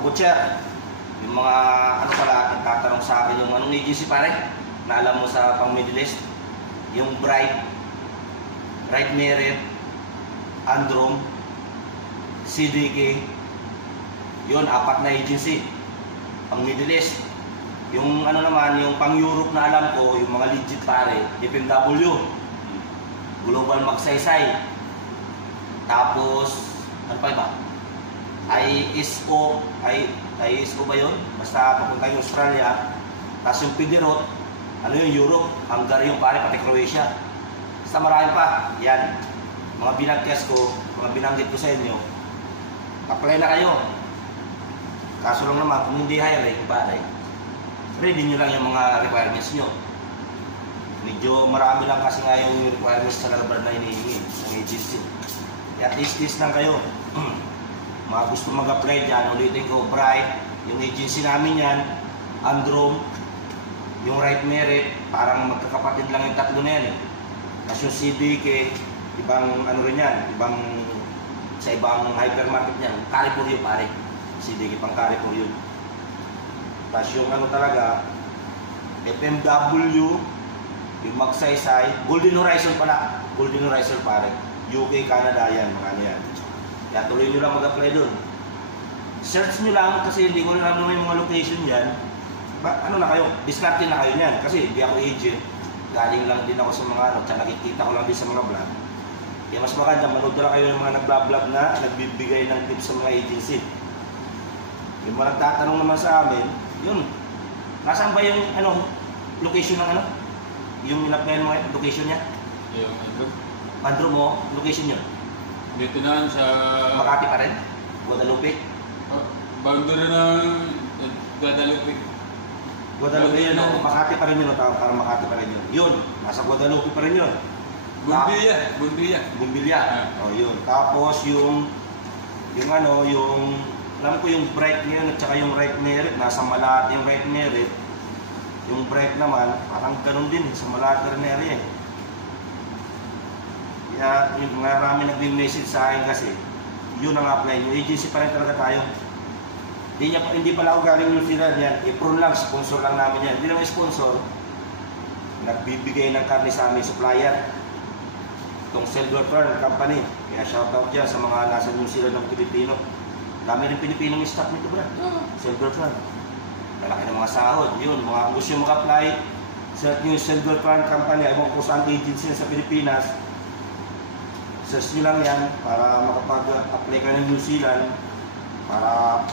kabutcher, yung mga ano pala, nagtatanong sa akin yung anong agency pare, na alam mo sa pang Middle East, yung Bright Merit, Androm, CDK, yun, 4 na agency, pang Middle East. Yung ano naman, yung pang Europe na alam ko, yung mga legit pare, FMW, Global Magsaysay, tapos, ano pa iba? ISO ba yun? Basta papunta yung Australia, tapos yung Pidirot, ano yung Europe, Hungary yung pare, pati Croatia. Basta marami pa, yan. Mga binagkas ko, mga binanggit ko sa inyo, apply na kayo. Kaso lang naman, kung hindi hiring, pare, ready nyo lang yung mga requirements nyo. Medyo marami lang kasi nga yung requirements sa labar na hinihingi ng agency. Kaya at least lang kayo. Mga gusto mag-apply dyan, ulitin ko, Bright, yung agency namin yan, Androm, yung Right Merit, parang magkakapatid lang yung tatlo na yan eh. Tapos yung CBK, ibang ano rin yan, sa ibang hypermarket niyan, Carrefour yun pare. CBK pang Carrefour yun. Tapos yung ano talaga, FMW, yung Magsaysay, Golden Horizon pala. Golden Horizon pare. UK, Canada yan, mga ano yan. Kaya tuloy nyo lang mag-apply doon. Search nyo lang kasi hindi ko rin alam yung mga location yan. Ano na kayo, discarte na kayo yan. Kasi hindi ako agent. Galing lang din ako sa mga ano, tsaka nakikita ko lang din sa mga vlog. Kaya mas maganda, manood na lang kayo ng mga nag-vlog na nagbibigay ng tips sa mga agency. Yung mga nagtatanong naman sa amin, yun, nasaan ba yung ano, location ng ano? Yung in-applyan mo ngayon, location niya? Yung Androm. Androm mo, location niya? Dito na sa... Makati pa rin? Guadalupe? Boundary ng Guadalupe. Guadalupe yun, no? Makati pa rin yun, para Makati pa rin yun. Yun, nasa Guadalupe pa rin yun. Bumbilya. Oh, yun. Tapos yung ano, alam ko yung Bright ngayon at saka yung Right Merit, nasa Malate yung Right Merit. Yung Bright naman, parang ganun din, sa Malate rin area eh. Kaya yung marami nag-message sa akin kasi, yun ang apply. Yung agency pa rin talaga tayo. Hindi pala ako galing New Zealand yan. Ipron lang, sponsor lang namin yan. Hindi naman sponsor, nagbibigay ng karne sa aming supplier. Itong Silver Fern Company. Kaya shoutout dyan sa mga nasa New Zealand ng Pilipino. Dami rin Pilipinong staff nito bro. Silver Fern. Lalaki ng mga sahod. Yun, mga gusto yung mag-apply sa New Silver Fern Company. Ayaw ko saan agency sa Pilipinas. Search nyo lang yan para makapag-apply ka ng New Zealand para